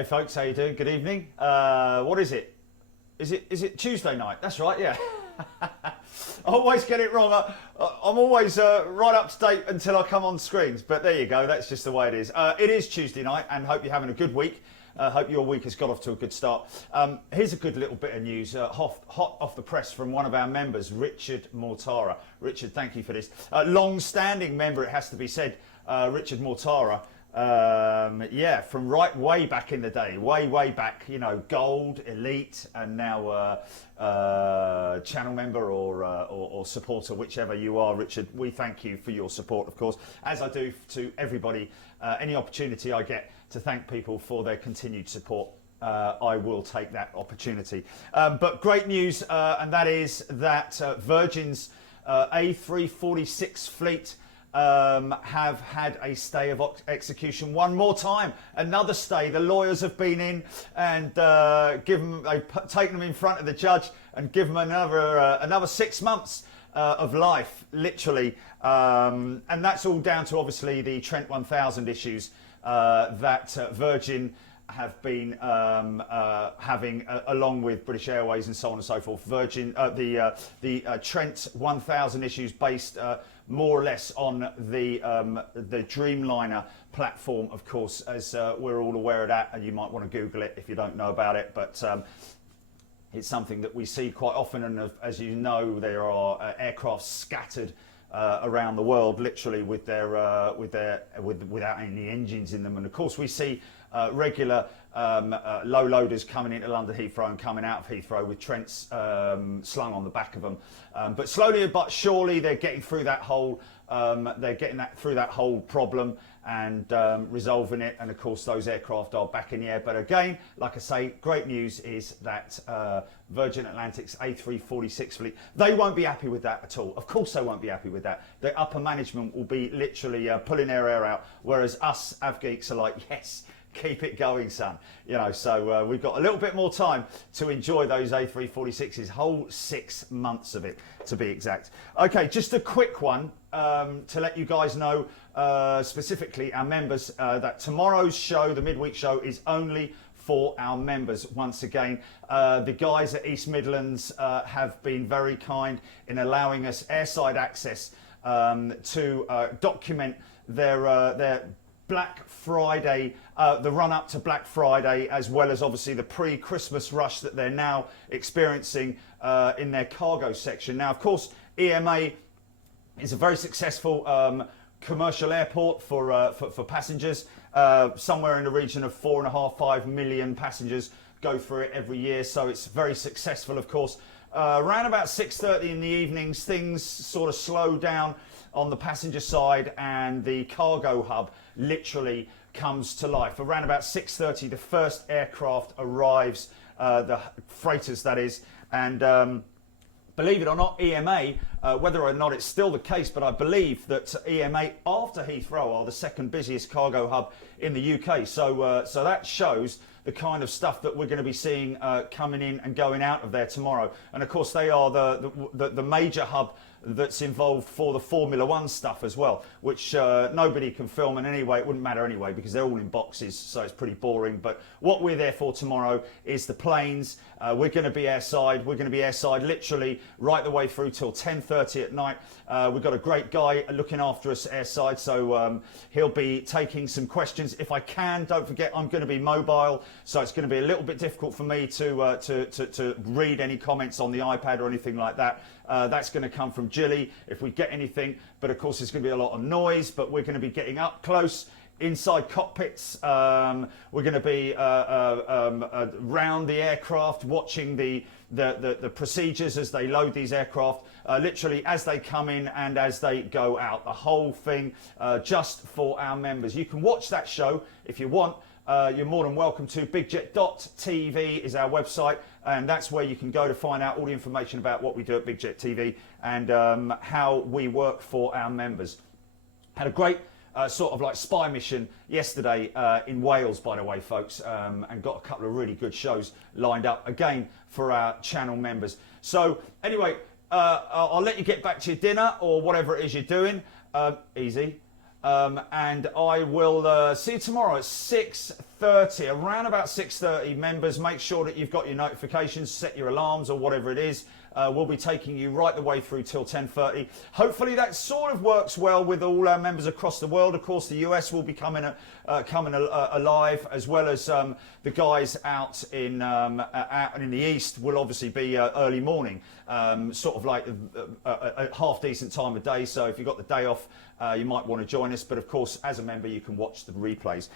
Hey folks, how you doing? Good evening. What is it? Is it Tuesday night? That's right, yeah. I always get it wrong. I'm always right up to date until I come on screens. But there you go. That's just the way it is. It is Tuesday night, and hope you're having a good week. Hope your week has got off to a good start. Here's a good little bit of news, hot off the press from one of our members, Richard Mortara. Richard, thank you for this. Long-standing member, it has to be said, Richard Mortara. Yeah, from right way back in the day, way back, you know, gold, elite, and now channel member or supporter, whichever you are, Richard. We thank you for your support, of course, as I do to everybody. Any opportunity I get to thank people for their continued support, I will take that opportunity. But great news, and that is that Virgin's A346 fleet have had a stay of execution one more time. Another stay. The lawyers have been in and they've taken them in front of the judge and given them another 6 months of life, literally. And that's all down to obviously the Trent 1000 issues that Virgin have been having, along with British Airways and so on and so forth. Virgin, the Trent 1000 issues based more or less on the Dreamliner platform, of course, as we're all aware of that, and you might want to Google it if you don't know about it, but it's something that we see quite often, and as you know, there are aircraft scattered around the world, literally without any engines in them, and of course we see regular low loaders coming into London Heathrow and coming out of Heathrow with Trents slung on the back of them. But slowly but surely they're getting through that whole through that whole problem and resolving it. And of course those aircraft are back in the air. But again, like I say, great news is that Virgin Atlantic's A346 fleet, they won't be happy with that at all. Of course they won't be happy with that. The upper management will be literally pulling their hair out, whereas us avgeeks are like, yes, keep it going, son. You know, so we've got a little bit more time to enjoy those A346s, whole 6 months of it, to be exact. Okay, just a quick one to let you guys know, specifically our members, that tomorrow's show, the midweek show, is only for our members. Once again, the guys at East Midlands have been very kind in allowing us airside access to document their Black Friday, the run up to Black Friday, as well as obviously the pre-Christmas rush that they're now experiencing in their cargo section. Now, of course, EMA is a very successful commercial airport for passengers. Somewhere in the region of 4.5–5 million passengers go through it every year, so it's very successful, of course. Around about 6:30 in the evenings, things sort of slow down on the passenger side, and the cargo hub literally comes to life. Around about 6:30, the first aircraft arrives, the freighters that is, and believe it or not, EMA, whether or not it's still the case, but I believe that EMA after Heathrow are the second busiest cargo hub in the UK. So that shows the kind of stuff that we're going to be seeing coming in and going out of there tomorrow. And of course, they are the major hub that's involved for the Formula One stuff as well, which nobody can film, and anyway, it wouldn't matter anyway because they're all in boxes, so it's pretty boring. But what we're there for tomorrow is the planes. We're going to be airside. We're going to be airside literally right the way through till 10:30 at night. We've got a great guy looking after us airside, so he'll be taking some questions. If I can, don't forget, I'm going to be mobile, so it's going to be a little bit difficult for me to read any comments on the iPad or anything like that. That's going to come from Jilly if we get anything, but of course there's going to be a lot of noise, but we're going to be getting up close inside cockpits. We're going to be around the aircraft, watching the procedures as they load these aircraft, literally as they come in and as they go out. The whole thing just for our members. You can watch that show if you want. You're more than welcome to. BigJet.tv is our website, and that's where you can go to find out all the information about what we do at BigJet TV and how we work for our members. Had a great sort of like spy mission yesterday in Wales, by the way, folks, and got a couple of really good shows lined up again for our channel members. So anyway, I'll let you get back to your dinner or whatever it is you're doing. Easy. And I will see you tomorrow at 6:30, around about 6:30. Members, make sure that you've got your notifications, set your alarms or whatever it is. We'll be taking you right the way through till 10:30. Hopefully that sort of works well with all our members across the world. Of course, the US will be coming alive, as well as the guys out in the east will obviously be early morning, sort of like a half decent time of day. So if you've got the day off, you might want to join us. But of course, as a member, you can watch the replays.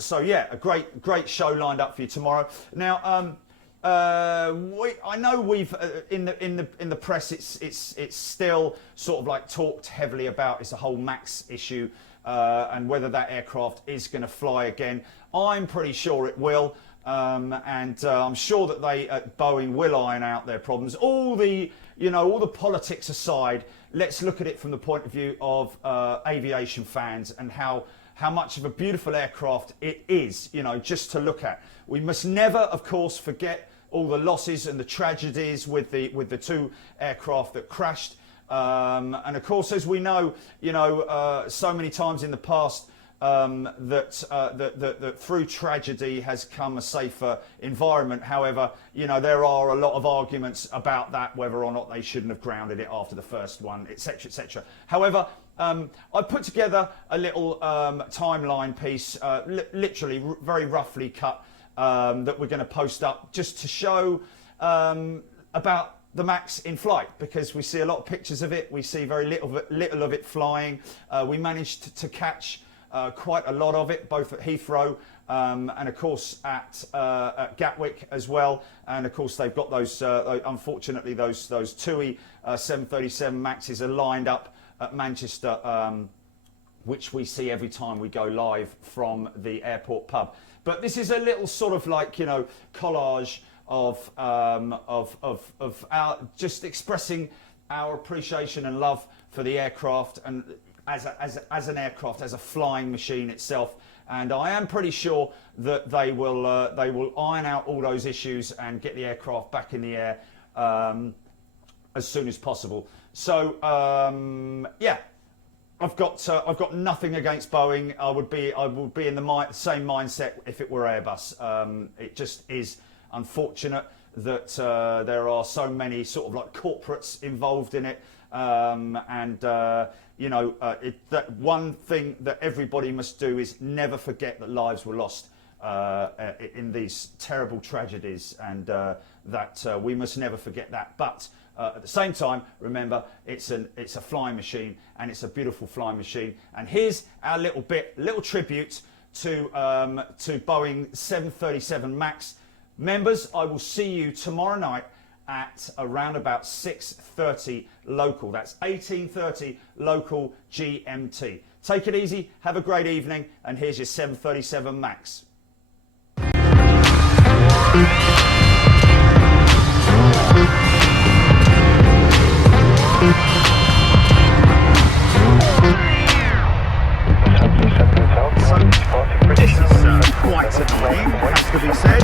So yeah, a great show lined up for you tomorrow. Now. I know we've in the press it's still sort of like talked heavily about. It's the whole Max issue and whether that aircraft is going to fly again. I'm pretty sure it will, and I'm sure that they at Boeing will iron out their problems. All the politics aside, let's look at it from the point of view of aviation fans and how much of a beautiful aircraft it is, just to look at. We must never, of course, forget all the losses and the tragedies with the two aircraft that crashed. And of course, as we know, so many times in the past, that through tragedy has come a safer environment. However, there are a lot of arguments about that, whether or not they shouldn't have grounded it after the first one, etc., etc. However, I put together a little timeline piece, literally very roughly cut, that we're going to post up just to show about the Max in flight, because we see a lot of pictures of it. We see very little of it flying. We managed to catch quite a lot of it, both at Heathrow and of course at Gatwick as well. And of course they've got those, unfortunately, those TUI 737 Maxes are lined up at Manchester, which we see every time we go live from the airport pub. But this is a little sort of like, collage of our just expressing our appreciation and love for the aircraft and as an aircraft, as a flying machine itself. And I am pretty sure that they will iron out all those issues and get the aircraft back in the air as soon as possible. So yeah. I've got nothing against Boeing. I would be in the same mindset if it were Airbus. It just is unfortunate that there are so many sort of like corporates involved in it, that one thing that everybody must do is never forget that lives were lost in these terrible tragedies, and that we must never forget that. But at the same time, remember, it's a flying machine, and it's a beautiful flying machine. And here's our little tribute to Boeing 737 Max. Members, I will see you tomorrow night at around about 6:30 local. That's 18:30 local GMT. Take it easy, have a great evening, and here's your 737 Max. This is quite annoying, has to be said.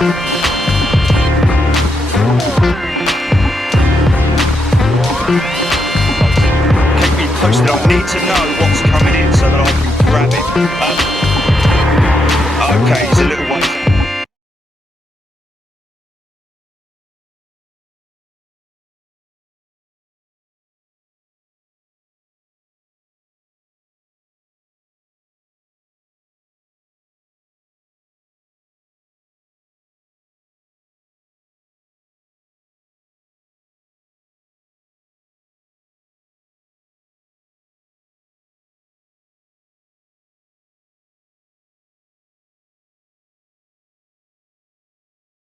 Bye.